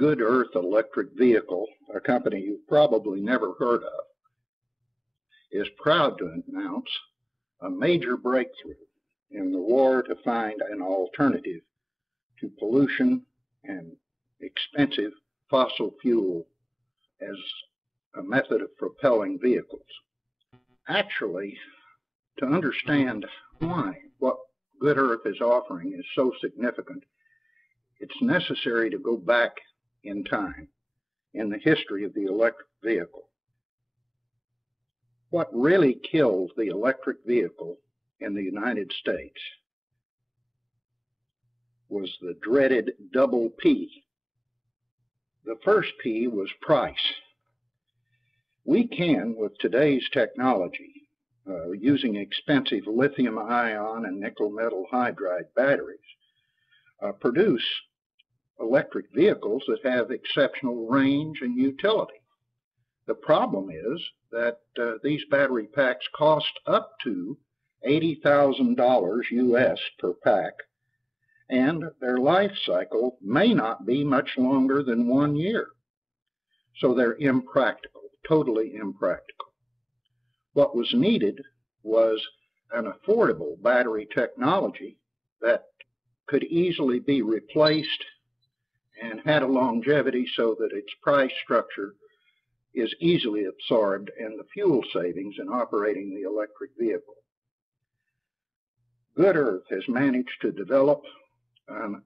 Good Earth Electric Vehicle, a company you've probably never heard of, is proud to announce a major breakthrough in the war to find an alternative to pollution and expensive fossil fuel as a method of propelling vehicles. Actually, to understand why what Good Earth is offering is so significant, it's necessary to go back in time in the history of the electric vehicle. What really killed the electric vehicle in the United States was the dreaded double P. The first P was price. We can, with today's technology, using expensive lithium-ion and nickel metal hydride batteries, produce electric vehicles that have exceptional range and utility. The problem is that these battery packs cost up to $80,000 US per pack, and their life cycle may not be much longer than 1 year. So they're impractical, totally impractical. What was needed was an affordable battery technology that could easily be replaced and had a longevity so that its price structure is easily absorbed and the fuel savings in operating the electric vehicle. Good Earth has managed to develop an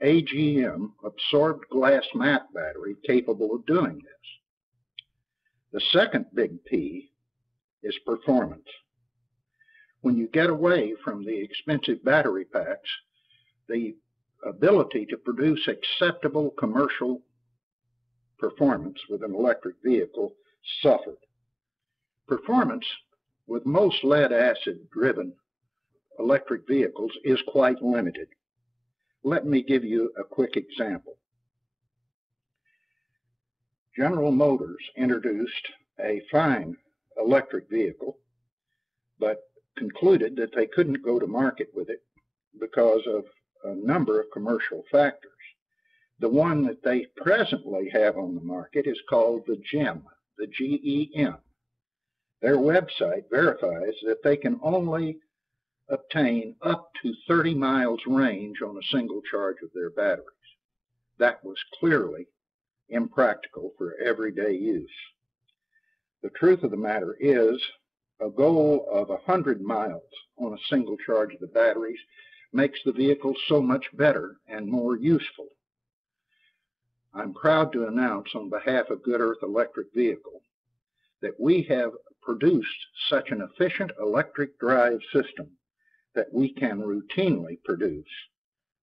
AGM, absorbed glass mat battery, capable of doing this. The second big P is performance. When you get away from the expensive battery packs, the ability to produce acceptable commercial performance with an electric vehicle suffered. Performance with most lead-acid driven electric vehicles is quite limited. Let me give you a quick example. General Motors introduced a fine electric vehicle, but concluded that they couldn't go to market with it because of a number of commercial factors. The one that they presently have on the market is called the GEM, the G-E-M. Their website verifies that they can only obtain up to 30 miles range on a single charge of their batteries. That was clearly impractical for everyday use. The truth of the matter is, a goal of 100 miles on a single charge of the batteries makes the vehicle so much better and more useful. I'm proud to announce on behalf of Good Earth Electric Vehicle that we have produced such an efficient electric drive system that we can routinely produce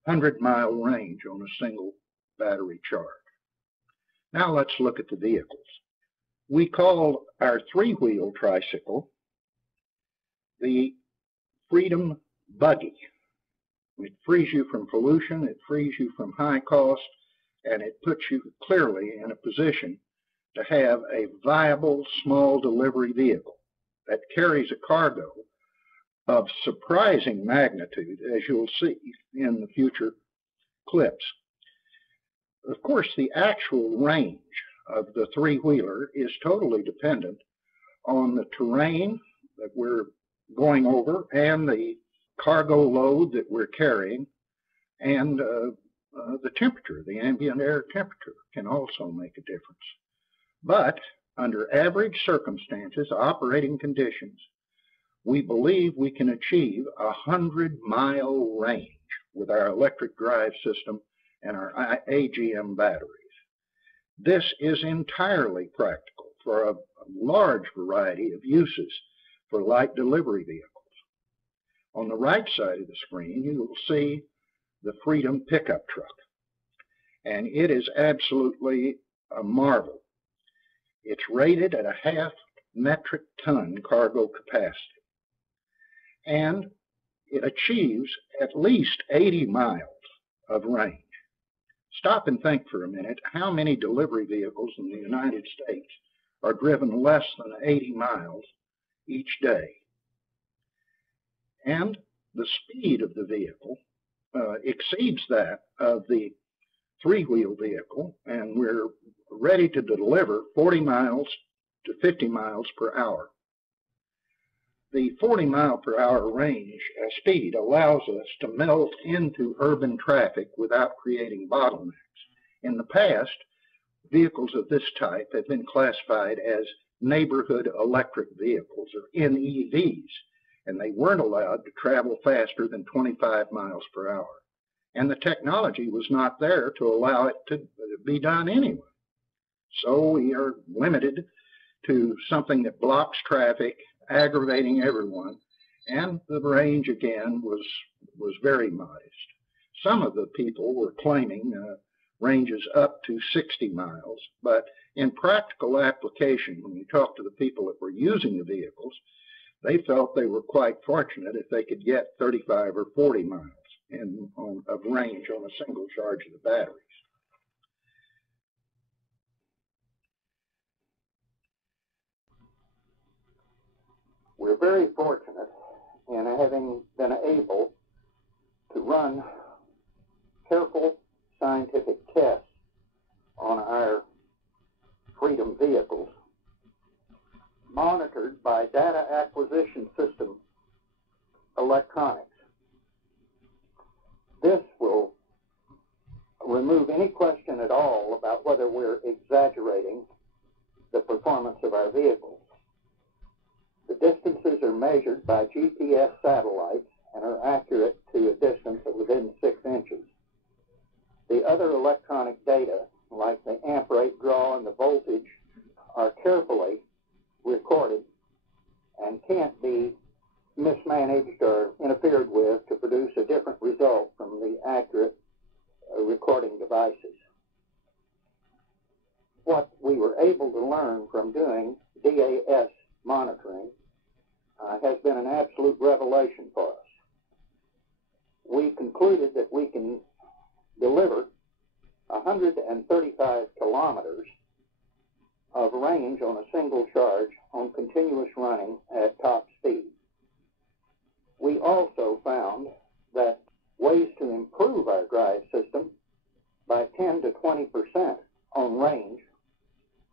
100-mile range on a single battery charge. Now let's look at the vehicles. We call our three-wheel tricycle the Freedom Buggy. It frees you from pollution, it frees you from high cost, and it puts you clearly in a position to have a viable small delivery vehicle that carries a cargo of surprising magnitude, as you'll see in the future clips. Of course, the actual range of the three-wheeler is totally dependent on the terrain that we're going over and the cargo load that we're carrying, and the temperature, the ambient air temperature can also make a difference. But under average circumstances, operating conditions, we believe we can achieve 100-mile range with our electric drive system and our AGM batteries. This is entirely practical for a large variety of uses for light delivery vehicles. On the right side of the screen, you will see the Freedom pickup truck, and it is absolutely a marvel. It's rated at a 0.5 metric ton cargo capacity, and it achieves at least 80 miles of range. Stop and think for a minute how many delivery vehicles in the United States are driven less than 80 miles each day. And the speed of the vehicle exceeds that of the three-wheel vehicle, and we're ready to deliver 40 miles to 50 miles per hour. The 40 mile per hour range speed allows us to melt into urban traffic without creating bottlenecks. In the past, vehicles of this type have been classified as neighborhood electric vehicles, or NEVs, and they weren't allowed to travel faster than 25 miles per hour. And the technology was not there to allow it to be done anyway. So we are limited to something that blocks traffic, aggravating everyone, and the range again was very modest. Some of the people were claiming ranges up to 60 miles, but in practical application, when you talk to the people that were using the vehicles, they felt they were quite fortunate if they could get 35 or 40 miles of range on a single charge of the batteries. We're very fortunate in having been able to run careful scientific tests on our Freedom vehicles, monitored by data acquisition system electronics. This will remove any question at all about whether we're exaggerating the performance of our vehicles. The distances are measured by GPS satellites and are accurate to a distance of within 6 inches. The other electronic data, like the amp rate draw and the voltage, are carefully recorded and can't be mismanaged or interfered with to produce a different result from the accurate recording devices. What we were able to learn from doing DAS monitoring has been an absolute revelation for us. We concluded that we can deliver 135 kilometers of range on a single charge on continuous running at top speed. We also found that ways to improve our drive system by 10 to 20% on range,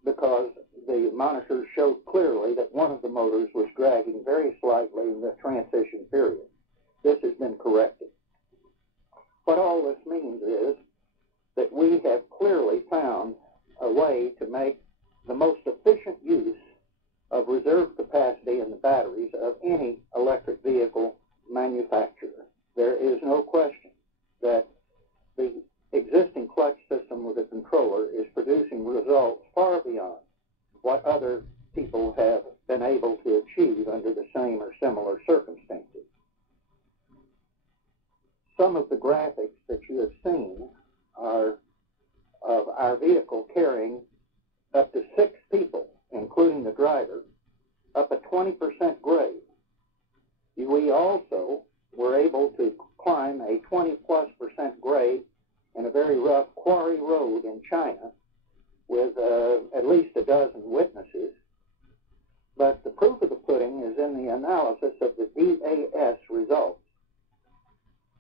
because the monitors showed clearly that one of the motors was dragging very slightly in the transition period. This has been corrected. What all this means is that we have clearly found a way to make the most efficient use of reserve capacity in the batteries of any electric vehicle manufacturer. There is no question that the existing clutch system with a controller is producing results far beyond what other people have been able to achieve under the same or similar circumstances. Some of the graphics that you have seen are of our vehicle carrying up to 6 people, including the driver, up a 20% grade. We also were able to climb a 20+% grade in a very rough quarry road in China with at least a dozen witnesses. But the proof of the pudding is in the analysis of the DAS results.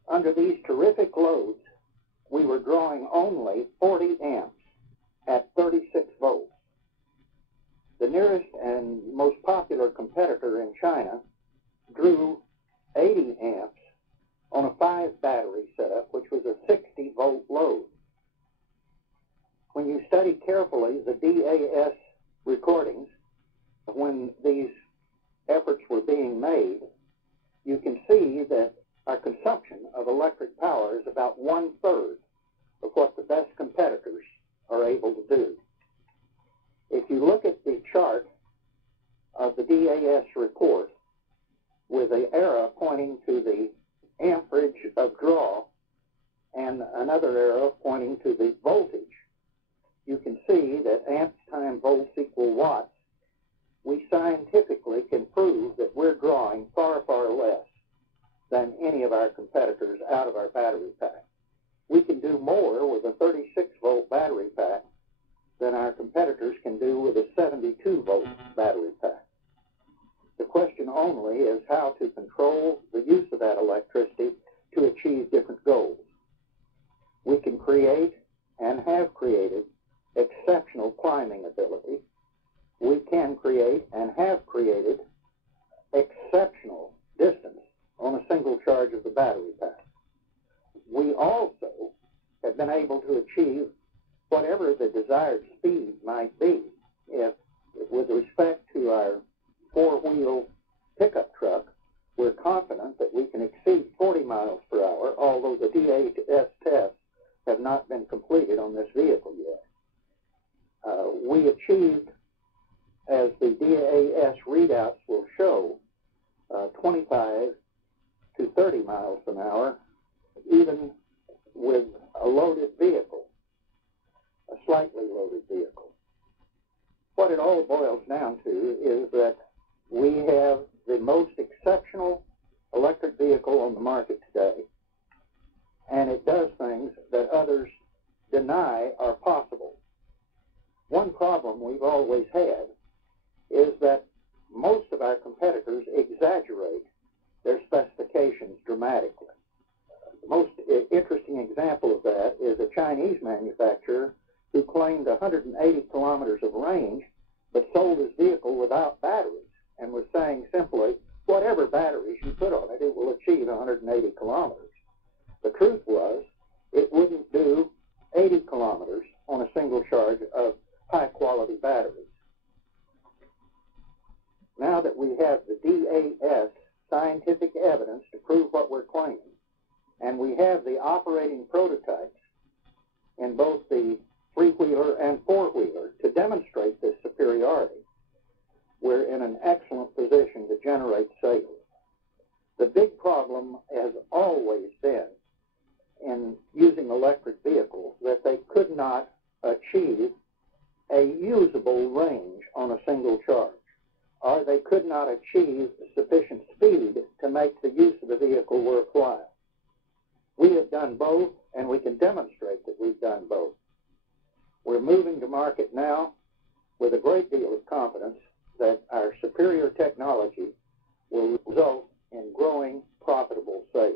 Under these terrific loads, we were drawing only 40 amps at 36 volts. The nearest and most popular competitor in China drew 80 amps on a 5-battery setup, which was a 60-volt load. When you study carefully the DAS recordings when these efforts were being made, you can see that our consumption of electric power is about 1/3 of what the best competitors are able to do. If you look at the chart of the DAS report with the arrow pointing to the amperage of draw and another arrow pointing to the voltage, you can see that amps times volts equal watts. We scientifically can prove that we're drawing far, far less than any of our competitors out of our battery pack. We can do more with a 36-volt battery pack than our competitors can do with a 72-volt battery pack. The question only is how to control the use of that electricity to achieve different goals. We can create and have created exceptional climbing ability. We can create and have created exceptional distance on a single charge of the battery pack. We also have been able to achieve whatever the desired speed might be. If, with respect to our four-wheel pickup truck, we're confident that we can exceed 40 miles per hour, although the DAS tests have not been completed on this vehicle yet. We achieved, as the DAS readouts will show, 25 to 30 miles an hour, even with a loaded vehicle, a slightly loaded vehicle. What it all boils down to is that we have the most exceptional electric vehicle on the market today, and it does things that others deny are possible. One problem we've always had is that most of our competitors exaggerate their specifications dramatically. The most interesting example of that is a Chinese manufacturer who claimed 180 kilometers of range but sold his vehicle without batteries and was saying simply, whatever batteries you put on it, it will achieve 180 kilometers. The truth was, it wouldn't do 80 kilometers on a single charge of high-quality batteries. Now that we have the DAS scientific evidence to prove what we're claiming, and we have the operating prototypes in both the three-wheeler and four-wheeler to demonstrate this superiority, we're in an excellent position to generate sales. The big problem has always been in using electric vehicles that they could not achieve a usable range on a single charge, or they could not achieve sufficient speed to make the use of the vehicle worthwhile. We have done both, and we can demonstrate that we've done both. We're moving to market now with a great deal of confidence that our superior technology will result in growing profitable sales.